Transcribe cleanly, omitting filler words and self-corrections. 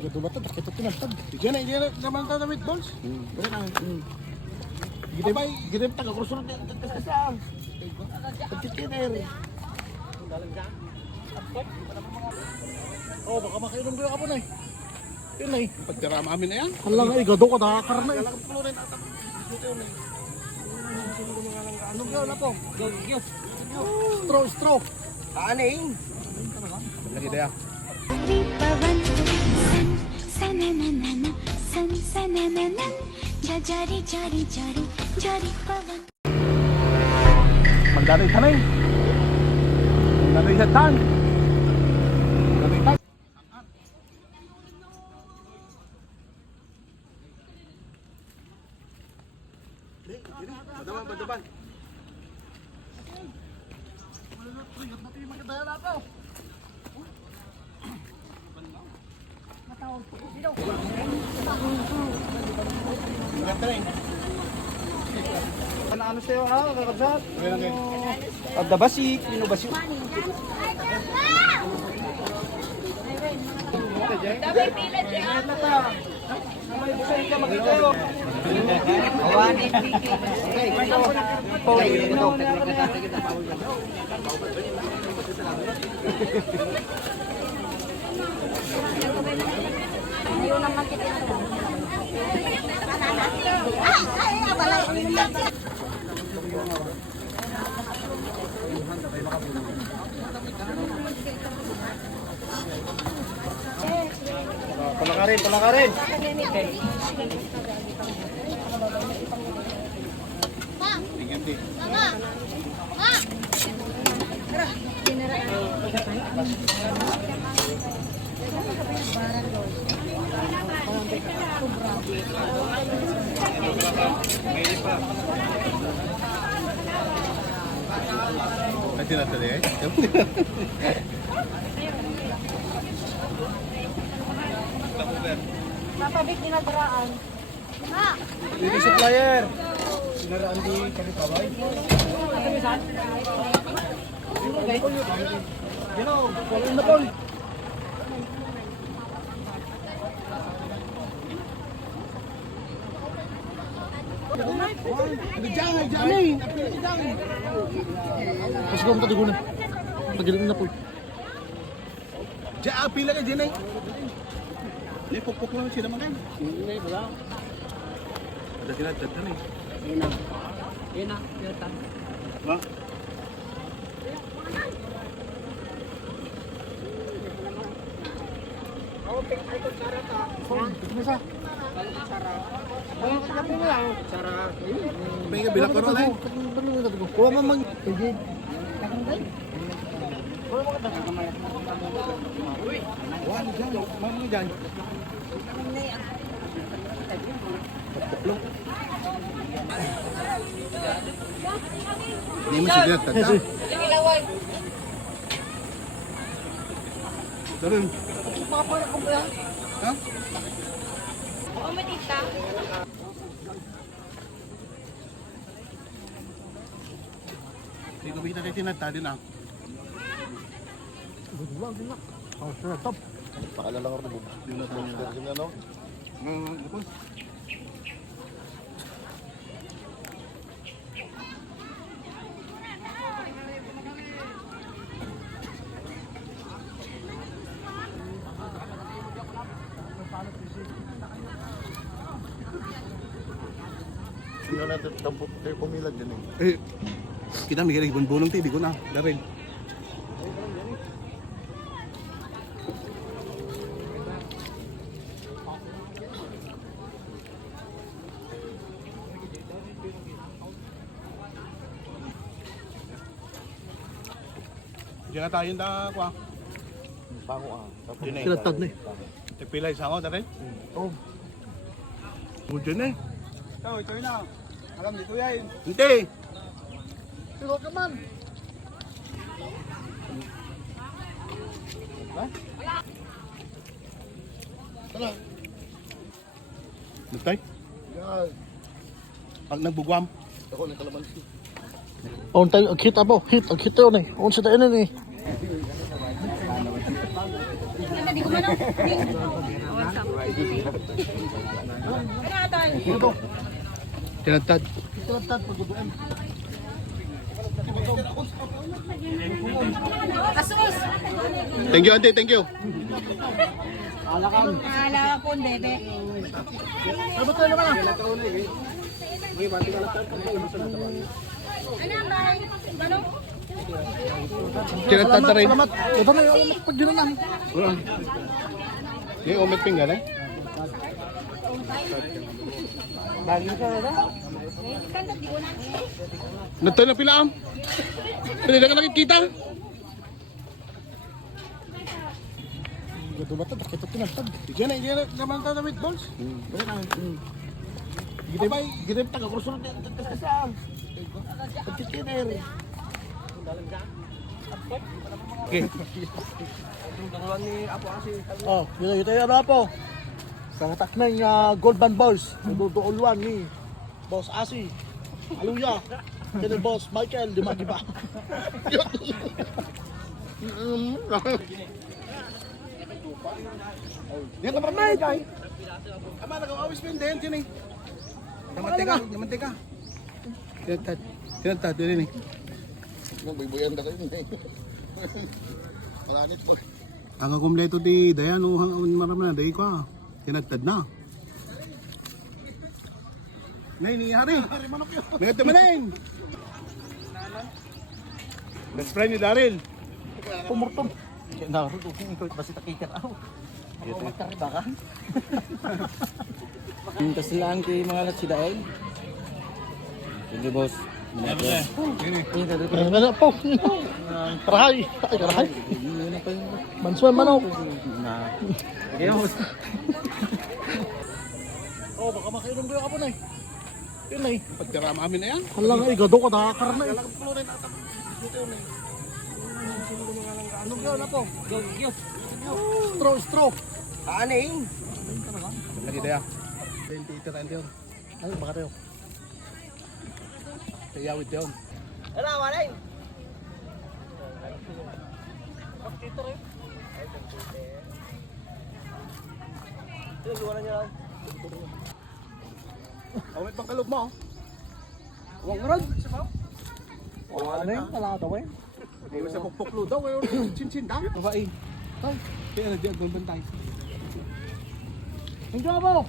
Gado ba ito? Bakit ito tinatag? Diyan na naman ito na meatballs. Ganun na. Gidip taga-kursunod na kasasaan. Pagkikiner. Oh, baka makainom ko yung kapon ay. Yun ay. Pagtirama amin na yan. Hala nga, gado ka nakakar na eh. Anong gawin na po? Straw. Aaning. Lagi daya. Magdanoy ka na eh. Magdanoy sa tan. Magdanoy tan. Madaban. Ano sa'yo ha, kakabsat? Pagdabasik, minubasik. Dapat pila siya. May busay ka magkakayo. Awanin. Ayaw naman kita. Palakarin. Nanti na tali eh. Napabik dinadaraan. Ha? Ini supplier. Sinaraan di Kalipaway. Gino, kunin na po. Jangan. Mas ko tadi guna. Pagiling na po. Diyan pila ka diyan ay. Pukpuk lang sila man ay. Hindi wala. Ada sila datan eh. Ina, yata. Ha? Masa? May ka bilak ko ron ay. Kuha mo mag... Hindi. Wala dyan. Mamang dyan. Ini masih lihat tata. Turun. Ha? Oo, matita. Hindi ko kita kayo tinata din ah. Oh, sure, top. Pakalala ko rin mo. Hindi na no? Tapos. Hindi na natin tampot kayo pumilag din eh. Eh, kita may kailangan bunong tibi ko na. Darin. Diyan na tayo na kwa. Pango ah. Kinatad na eh. Tagpilay sa ako, darin? Oo. Diyan na eh. Ito na. Alam dito yan. Hindi. Pero ka man. Ha? Wala. Nagtay? Yan. Pag nagbugwam. Ako ng kalamansi. On tayo, kita po. Kita yun eh. On sa tayo na eh. Tinatad. Asus! Thank you, auntie. Thank you. Nahala po, bebe. Ano ba? Ano? Tinatad na rin. Ito na yung pag na. Yung umit pinggan eh. Nato na pilaam. Pwede na ka nakikita. Ito ba ito? Ito tinatad. Diyan na naman ito na meatballs. Gita ba? Gita ba? Taga-kursunod yan. Taga-saan. Pagkikiner. Okay. Oh, ito yung ano po. Kakatak na yung gold band balls. Nagduduuluan ni Boss Asi. Aluya. Kaya Boss Michael, di magiba. Yan ka parang jay. Ama, nag-awis mo din. Yun eh. Namantika. Tinatad. Tinatad. Yun eh. Nagbibuyan na kayo eh. Malanit po. Ang kumpleto di Dayan. Marami na. Dahi ko. Tinatad na. Nay, ni Hari. May tamanin. Best friend ni Daryl. Pumurtong. Naroon kung ikaw basta takikar ako. Ako magkaribakan. Minta sila ang kay mga latsida eh. Sige boss. Ano po? Karahay. Ay, karahay. Mansuan manok. Na. Okay boss. Oh, baka makainom ko yung kapon ay. Yun ay. Pagkarama amin na yan. Halang ay, gado ka nakakar na eh. Anong gawin na po? Straw. Ano eh? Lagi Daya. 20 na yun. Ay, baka tayo. Kayawit yun. Ano wala eh? Awit pang kalog mo. Huwag mo rin. Ano yun? Talata ba yun? Ay, sa pukpuklo daw. Chin-chin daw. Babae. Ay, kaya na dyan. Doon bantay. Hindi ka po.